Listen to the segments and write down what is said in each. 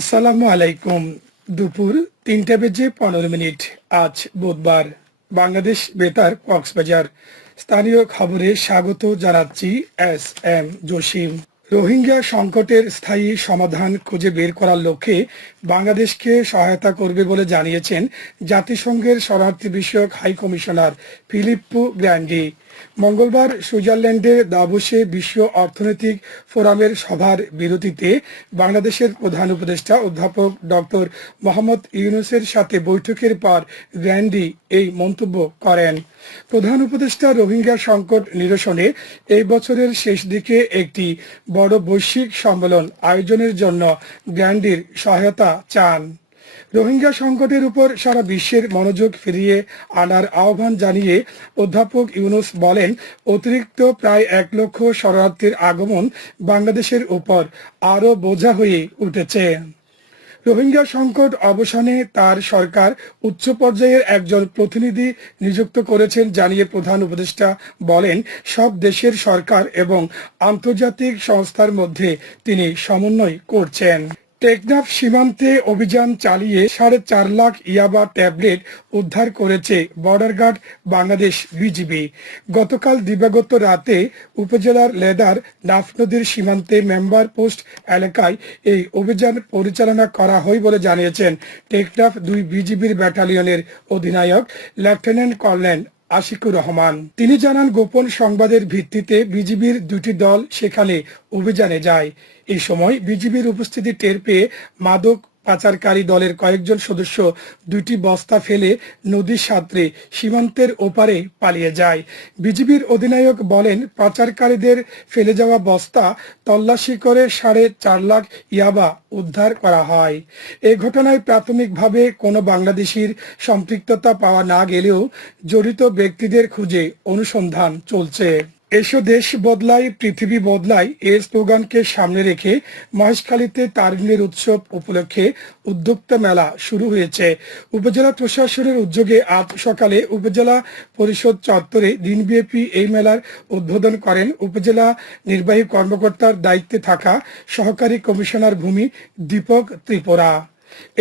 আসসালামু আলাইকুম। দুপুর তিনটা বেজে পনেরো মিনিট। আজ বুধবার। বাংলাদেশ বেতার কক্সবাজার। স্থানীয় খবরে স্বাগত জানাচ্ছি এস এম জসিম। রোহিঙ্গা সংকটের স্থায়ী সমাধান খুঁজে বের করার লক্ষ্যে বাংলাদেশকে সহায়তা করবে বলে জানিয়েছেন জাতিসংঘের শরণার্থী বিষয়ক হাই কমিশনার ফিলিপ্পো গ্র্যান্ডি। মঙ্গলবার সুইজারল্যান্ডের দাভোসে বিশ্ব অর্থনৈতিক ফোরামের সভার বিরতিতে বাংলাদেশের প্রধান উপদেষ্টা অধ্যাপক ডক্টর মোহাম্মদ ইউনুসের সাথে বৈঠকের পর গ্র্যান্ডি এই মন্তব্য করেন। প্রধান উপদেষ্টা রোহিঙ্গা সংকট নিরসনে এই বছরের শেষ দিকে একটি বড় বৈশ্বিক সম্মেলন আয়োজনের জন্য গ্র্যান্ডির সহায়তা চান। রোহিঙ্গা সংকটের উপর সারা বিশ্বের মনোযোগ ফিরিয়ে আনার আহ্বান জানিয়ে অধ্যাপক ইউনুস বলেন, অতিরিক্ত প্রায় এক লক্ষ শরণার্থীর আগমন বাংলাদেশের উপর আরও বোঝা হয়ে উঠেছে। রোহিঙ্গা সংকট অবসানে তার সরকার উচ্চ পর্যায়ের একজন প্রতিনিধি নিযুক্ত করেছেন জানিয়ে প্রধান উপদেষ্টা বলেন, সব দেশের সরকার এবং আন্তর্জাতিক সংস্থার মধ্যে তিনি সমন্বয় করছেন। টেকনাফ সীমান্তে অভিযান চালিয়ে সাড়ে চার লাখ ইয়াবা ট্যাবলেট উদ্ধার করেছে বর্ডার গার্ড বাংলাদেশ বিজিবি। গতকাল দিবাগত রাতে উপজেলার লেদার নাফ নদীর সীমান্তে মেম্বার পোস্ট এলাকায় এই অভিযান পরিচালনা করা হয় বলে জানিয়েছেন টেকনাফ দুই বিজিবির ব্যাটালিয়নের অধিনায়ক, লেফটেন্যান্ট কর্নেল আশিকুর রহমান। তিনি জানান, গোপন সংবাদের ভিত্তিতে বিজিবির দুটি দল সেখানে অভিযানে যায়। এই সময় বিজিবির উপস্থিতি টের পেয়ে মাদক পাচারকারী দলের কয়েকজন সদস্য দুটি বস্তা ফেলে নদীর সাঁতরে সীমান্তের ওপারে পালিয়ে যায়। বিজিবির অধিনায়ক বলেন, পাচারকারীদের ফেলে যাওয়া বস্তা তল্লাশি করে সাড়ে চার লাখ ইয়াবা উদ্ধার করা হয়। এ ঘটনায় প্রাথমিকভাবে কোনো বাংলাদেশির সম্পৃক্ততা পাওয়া না গেলেও জড়িত ব্যক্তিদের খুঁজে অনুসন্ধান চলছে। এসো দেশ বদলাই পৃথিবী বদলাই এই স্লোগানকে সামনে রেখে মহেশখালীতে তারুণ্যের উৎসব উপলক্ষে উদ্যোক্তা মেলা শুরু হয়েছে। উপজেলা প্রশাসনের উদ্যোগে আজ সকালে উপজেলা পরিষদ চত্বরে দিনব্যাপী এই মেলার উদ্বোধন করেন উপজেলা নির্বাহী কর্মকর্তার দায়িত্বে থাকা সহকারী কমিশনার ভূমি দীপক ত্রিপুরা।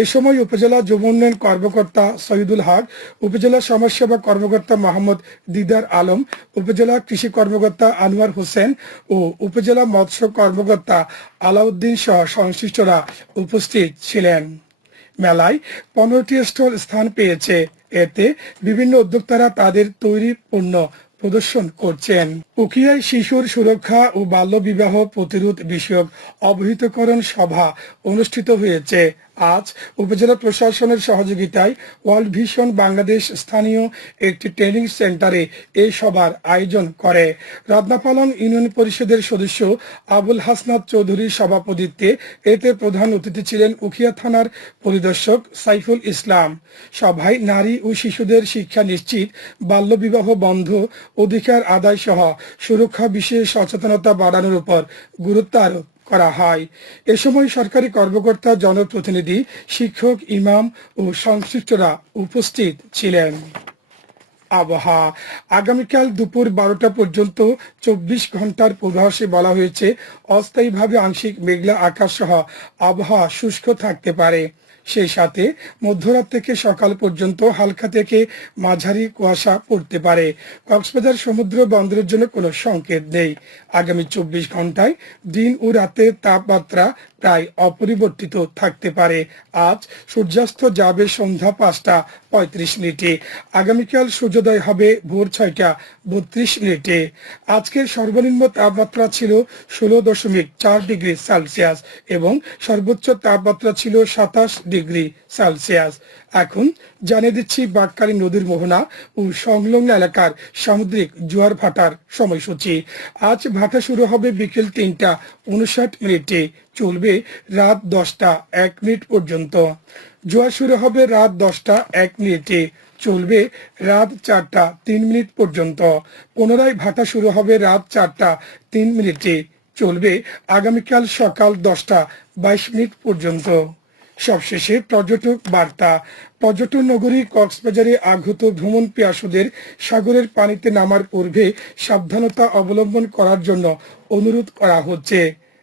এ সময় উপজেলা যুব উন্নয়ন কর্মকর্তা সৈদুল হক, উপজেলা সমাজসেবা কর্মকর্তা মোহাম্মদ দিদার আলম, উপজেলা কৃষি কর্মকর্তা আনোয়ার হোসেন ও উপজেলা মৎস্য কর্মকর্তা আলাউদ্দিন সহ সংশ্লিষ্টরা উপস্থিত ছিলেন। মেলায় পনেরোটি স্টল স্থান পেয়েছে। এতে বিভিন্ন উদ্যোক্তারা তাদের তৈরি পণ্য প্রদর্শন করছেন। উকিয়ায় শিশুর সুরক্ষা ও বাল্যবিবাহ প্রতিরোধ বিষয়ক অবহিতকরণ সভা অনুষ্ঠিত হয়েছে। আজ উপজেলা প্রশাসনের সহযোগিতায় ওয়ার্ল্ড ভিশন বাংলাদেশ স্থানীয় একটি ট্রেনিং সেন্টারে এই সভার আয়োজন করে। রত্নাপালন ইউনিয়ন পরিষদের সদস্য আবুল হাসনাত চৌধুরীর সভাপতিত্বে এতে প্রধান অতিথি ছিলেন উখিয়া থানার পরিদর্শক সাইফুল ইসলাম। সভায় নারী ও শিশুদের শিক্ষা নিশ্চিত, বাল্যবিবাহ বন্ধ, অধিকার আদায় সহ সুরক্ষা বিষয়ে সচেতনতা বাড়ানোর উপর গুরুত্ব আরোপ করা হয়। এ সময় সরকারি কর্মকর্তা, জনপ্রতিনিধি, শিক্ষক, ইমাম ও সংশ্লিষ্টরা উপস্থিত ছিলেন। আবহাওয়া। আগামীকাল দুপুর বারোটা পর্যন্ত চব্বিশ ঘণ্টার পূর্বাভাসে বলা হয়েছে, অস্থায়ীভাবে আংশিক মেঘলা আকাশ সহ আবহাওয়া শুষ্ক থাকতে পারে। সেই সাথে মধ্যরাত থেকে সকাল পর্যন্ত হালকা থেকে মাঝারি কুয়াশা পড়তে পারে। কক্সবাজার সমুদ্র বন্দরের জন্য কোনো সংকেত নেই। আগামী চব্বিশ ঘন্টায় দিন ও রাতের তাপমাত্রা প্রায় অপরিবর্তিত থাকতে পারে। আজ সূর্যাস্ত যাবে সন্ধ্যা পাঁচটা পঁয়ত্রিশ মিনিটে। আগামীকাল সূর্যোদয় হবে ভোর ছয়টা বত্রিশ মিনিটে। আজকের সর্বনিম্ন তাপমাত্রা ছিল ষোলো দশমিক চার ডিগ্রি সেলসিয়াস এবং সর্বোচ্চ তাপমাত্রা ছিল সাতাশ ডিগ্রি সেলসিয়াস। এখন জানিয়ে দিচ্ছি বাক্কালী নদীর মোহনা ও সংলগ্ন এলাকার সামুদ্রিক জোয়ার ভাটার সময়সূচি। আজ ভাটা শুরু হবে বিকেল তিনটা উনষাট মিনিটে। চলবে রাত দশটা এক মিনিট পর্যন্ত। জোয়ার শুরু হবে রাত দশটা এক মিনিটে। চলবে রাত চারটা তিন মিনিট পর্যন্ত। পুনরায় ভাটা শুরু হবে রাত চারটা তিন মিনিটে। চলবে আগামীকাল সকাল দশটা বাইশ মিনিট পর্যন্ত। সবশেষে পর্যটক বার্তা। পর্যটন নগরী কক্সবাজারে আগত ভ্রমণ পিয়াসুদের সাগরের পানিতে নামার পূর্বে সাবধানতা অবলম্বন করার জন্য অনুরোধ করা হচ্ছে।